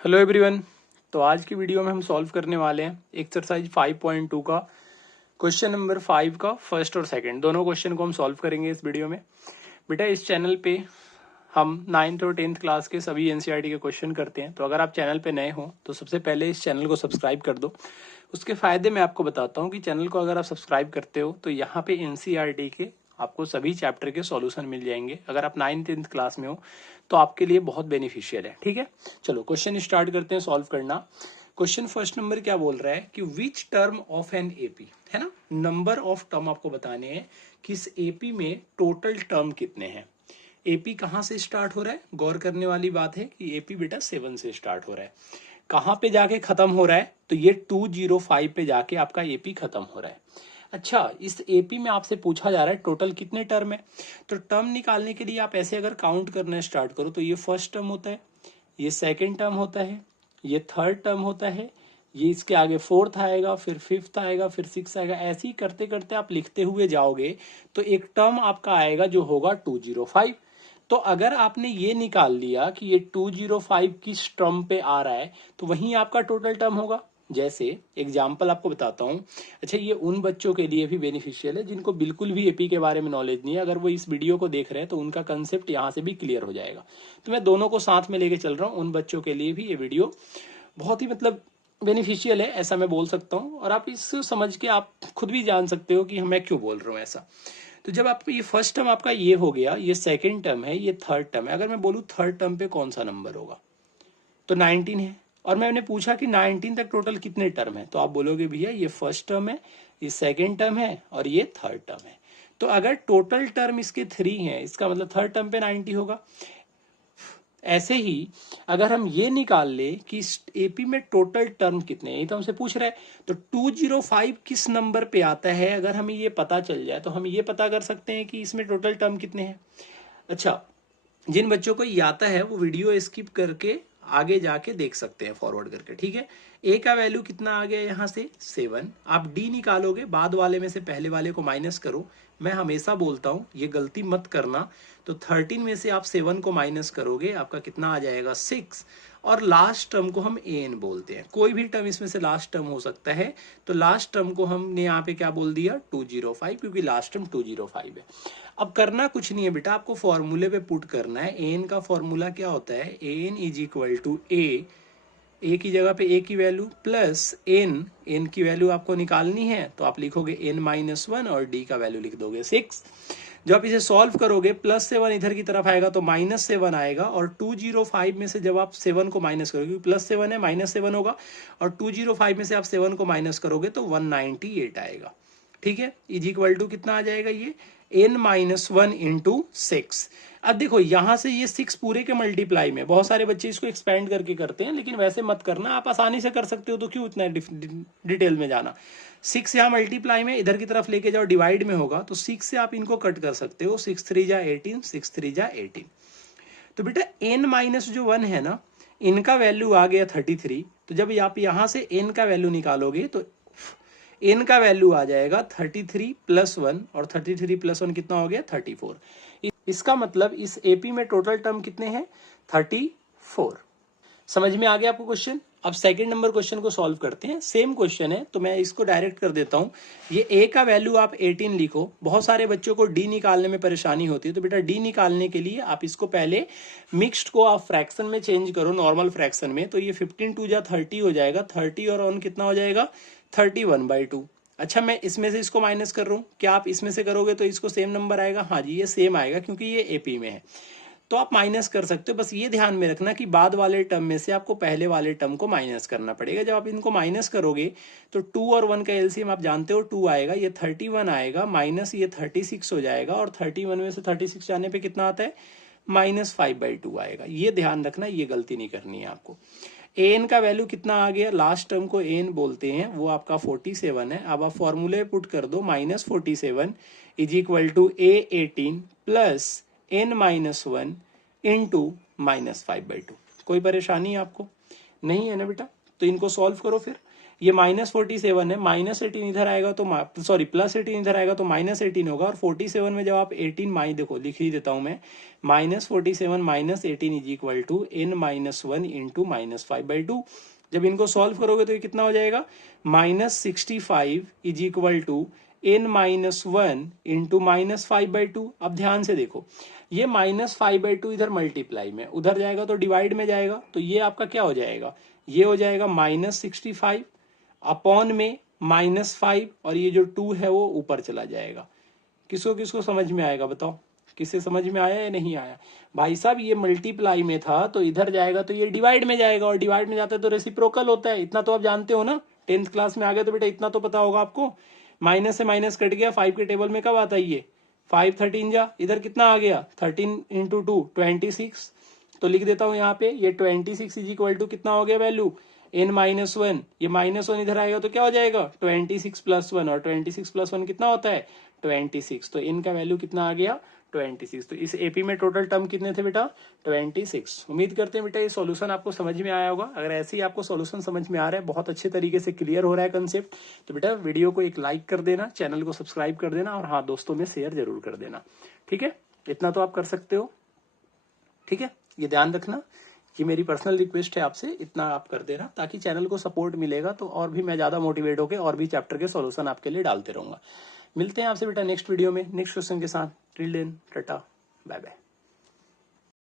Hello everyone. तो आज की वीडियो में हम सॉल्व करने वाले हैं एक्सरसाइज 5.2 का क्वेश्चन नंबर 5 का फर्स्ट और सेकंड दोनों क्वेश्चन को हम सॉल्व करेंगे इस वीडियो में। बेटा इस चैनल पे हम 9th और 10th क्लास के सभी एनसीईआरटी के क्वेश्चन करते हैं। तो अगर आप चैनल पे नए हो तो सबसे पहले इस चैनल को सब्सक्राइब कर दो। उसके फायदे मैं आपको बताता हूँ कि चैनल को अगर आप सब्सक्राइब करते हो तो यहाँ पे एनसीईआरटी के आपको सभी चैप्टर के सॉल्यूशन मिल जाएंगे। अगर आप 9th-10th क्लास में हो तो आपके लिए बहुत बेनिफिशियल है। ठीक है, चलो क्वेश्चन स्टार्ट करते हैं सॉल्व करना। क्वेश्चन फर्स्ट नंबर क्या बोल रहा है कि which term of an AP, है ना, नंबर ऑफ टर्म आपको बताने हैं कि इस एपी में टोटल टर्म कितने हैं। एपी कहाँ से स्टार्ट हो रहा है, गौर करने वाली बात है कि एपी बेटा 7 से स्टार्ट हो रहा है। कहाँ पे जाके खत्म हो रहा है, तो ये 205 पे जाके आपका एपी खत्म हो रहा है। अच्छा, इस एपी में आपसे पूछा जा रहा है टोटल कितने टर्म है। तो टर्म निकालने के लिए आप ऐसे अगर काउंट करना स्टार्ट करो तो ये फर्स्ट टर्म होता है, ये सेकंड टर्म होता है, ये थर्ड टर्म होता है, ये इसके आगे फोर्थ आएगा, फिर फिफ्थ आएगा, फिर सिक्स आएगा। ऐसे ही करते करते आप लिखते हुए जाओगे तो एक टर्म आपका आएगा जो होगा 205। तो अगर आपने ये निकाल लिया कि ये 205 किस टर्म पे आ रहा है तो वहीं आपका टोटल टर्म होगा। जैसे एग्जाम्पल आपको बताता हूँ। अच्छा, ये उन बच्चों के लिए भी बेनिफिशियल है जिनको बिल्कुल भी एपी के बारे में नॉलेज नहीं है। अगर वो इस वीडियो को देख रहे हैं तो उनका कंसेप्ट यहाँ से भी क्लियर हो जाएगा। तो मैं दोनों को साथ में लेके चल रहा हूँ। उन बच्चों के लिए भी ये वीडियो बहुत ही बेनिफिशियल है, ऐसा मैं बोल सकता हूँ। और आप इस समझ के आप खुद भी जान सकते हो कि मैं क्यों बोल रहा हूँ ऐसा। तो जब आप ये फर्स्ट टर्म आपका ये हो गया, ये सेकंड टर्म है, ये थर्ड टर्म है। अगर मैं बोलूँ थर्ड टर्म पे कौन सा नंबर होगा तो 19 है। और मैंने पूछा कि 19 तक टोटल कितने टर्म है, तो आप बोलोगे भैया ये फर्स्ट टर्म है, ये सेकंड टर्म है और ये थर्ड टर्म है। तो अगर टोटल टर्म इसके 3 है, इसका मतलब थर्ड टर्म पे 90 होगा। ऐसे ही अगर हम ये निकाल ले कि एपी में टोटल टर्म कितने हैं, ये तो हमसे पूछ रहा है। तो 205 किस नंबर पे आता है, अगर हमें ये पता चल जाए तो हम ये पता कर सकते हैं कि इसमें टोटल टर्म कितने हैं। अच्छा, जिन बच्चों को ये आता है वो वीडियो स्किप करके आगे जाके देख सकते हैं फॉरवर्ड करके। ठीक है, ए का वैल्यू कितना आ गया यहाँ से 7। आप डी निकालोगे, बाद वाले में से पहले वाले को माइनस करो। मैं हमेशा बोलता हूँ ये गलती मत करना। तो 13 में से आप 7 को माइनस करोगे, आपका कितना आ जाएगा 6। और लास्ट टर्म को हम एन बोलते हैं। कोई भी टर्म इसमें से लास्ट टर्म हो सकता है। तो लास्ट टर्म को हमने यहाँ पे क्या बोल दिया 205, क्योंकि लास्ट टर्म 205 है। अब करना कुछ नहीं है बेटा, आपको फॉर्मूले पे पुट करना है। एन का फॉर्मूला क्या होता है, एन इज इक्वल टू ए की जगह पे ए की वैल्यू प्लस एन की वैल्यू आपको निकालनी है तो आप लिखोगे n-1 और डी का वैल्यू लिख दोगे 6। जब आप इसे सॉल्व करोगे +7 इधर की तरफ आएगा तो -7 आएगा। और 205 में से जब आप 7 को माइनस करोगे, +7 है -7 होगा, और 205 में से आप 7 को माइनस करोगे तो 198 आएगा। ठीक है, इज इक्वल टू कितना आ जाएगा ये n-1 इंटू 6। अब देखो यहां से ये 6 पूरे के मल्टीप्लाई में, बहुत सारे बच्चे इसको एक्सपेंड करके करते हैं, लेकिन वैसे मत करना, आप आसानी से कर सकते हो तो क्यों इतना डिटेल में जाना। 6 यहाँ मल्टीप्लाई में, इधर की तरफ लेके जाओ डिवाइड में होगा तो 6 से आप इनको कट कर सकते हो। 6 3 जा 18, 6 3 जा 18। तो बेटा n-1 है ना, इनका वैल्यू आ गया 33। तो जब आप यहां से n का वैल्यू निकालोगे तो n का वैल्यू आ जाएगा 33 + 1, और 33 + 1 कितना हो गया 34। इसका मतलब इस एपी में टोटल टर्म कितने हैं 34। समझ में आ गया आपको क्वेश्चन। अब सेकंड नंबर क्वेश्चन को सॉल्व करते हैं। सेम क्वेश्चन है तो मैं इसको डायरेक्ट कर देता हूं। ये ए का वैल्यू आप 18 लिखो। बहुत सारे बच्चों को डी निकालने में परेशानी होती है, तो बेटा डी निकालने के लिए आप इसको पहले मिक्स्ड को आप फ्रैक्शन में चेंज करो, नॉर्मल फ्रैक्शन में। तो ये 15 2 जा 30 हो जाएगा, 30 और 1 कितना हो जाएगा 31/2। अच्छा, मैं इसमें से इसको माइनस कर रहा हूँ, क्या आप इसमें से करोगे तो इसको सेम नंबर आएगा? हाँ जी, ये सेम आएगा क्योंकि ये एपी में है। तो आप माइनस कर सकते हो। बस ये ध्यान में रखना कि बाद वाले टर्म में से आपको पहले वाले टर्म को माइनस करना पड़ेगा। जब आप इनको माइनस करोगे तो 2 और 1 का एलसीएम आप जानते हो 2 आएगा, ये 31 आएगा, माइनस ये 36 हो जाएगा, और 31 में से 36 जाने पे कितना आता है -5/2 आएगा। ये ध्यान रखना, ये गलती नहीं करनी है आपको। एन का वैल्यू कितना आ गया, लास्ट टर्म को एन बोलते हैं, वो आपका 47 है। अब आप फॉर्मूले पुट कर दो, -47 is equal to A18 plus n-1 into -5/2। कोई परेशानी आपको नहीं है ना बेटा? तो इनको सॉल्व करो फिर। ये -47 है, -18 इधर आएगा तो सॉरी +18 इधर आएगा तो -18 होगा, और 47 में जब आप 18 देखो लिख ही देता हूं मैं, -47 -18 is equal to n-1 into -5/2। जब इनको सॉल्व करोगे तो ये कितना हो जाएगा, -65 is equal to n-1 into -5/2। अब ध्यान से देखो, ये -5/2 इधर मल्टीप्लाई में, उधर जाएगा तो डिवाइड में जाएगा, तो ये आपका क्या हो जाएगा, ये हो जाएगा -65 अपॉन में -5, और ये जो 2 है वो ऊपर चला जाएगा। किसको किसको समझ में आएगा बताओ, किसे समझ में आया या नहीं आया? भाई साहब ये मल्टीप्लाई में था तो इधर जाएगा तो ये डिवाइड में जाएगा, और डिवाइड में जाता है तो रेसिप्रोकल होता है, इतना तो आप जानते हो ना, 10th क्लास में आ गए तो बेटा इतना तो पता होगा आपको। माइनस से माइनस कट गया, 5 के टेबल में कब आता है ये, 5 13 जा, इधर कितना आ गया 13 इंटू 2 26। तो लिख देता हूं यहाँ पे, ये 26 इज इक्वल टू कितना हो गया वैल्यू, n-1, ये -1 इधर आएगा तो क्या हो जाएगा 26 + 1, और 26 + 1 कितना होता है 26। तो n का वैल्यू कितना आ गया 26। तो इस एपी में टोटल टर्म कितने थे बेटा 26। उम्मीद करते हैं बेटा ये सॉल्यूशन आपको समझ में आया होगा। अगर ऐसे ही आपको सॉल्यूशन समझ में आ रहा है, बहुत अच्छे तरीके से क्लियर हो रहा है कंसेप्ट, तो बेटा वीडियो को एक लाइक कर देना, चैनल को सब्सक्राइब कर देना, और हाँ दोस्तों में शेयर जरूर कर देना। ठीक है, इतना तो आप कर सकते हो। ठीक है, ये ध्यान रखना, ये मेरी पर्सनल रिक्वेस्ट है आपसे, इतना आप कर देना ताकि चैनल को सपोर्ट मिलेगा, तो और भी मैं ज्यादा मोटिवेट होकर और भी चैप्टर के सॉल्यूशन आपके लिए डालते रहूंगा। मिलते हैं आपसे बेटा नेक्स्ट वीडियो में नेक्स्ट क्वेश्चन के साथ। Till then tata bye bye.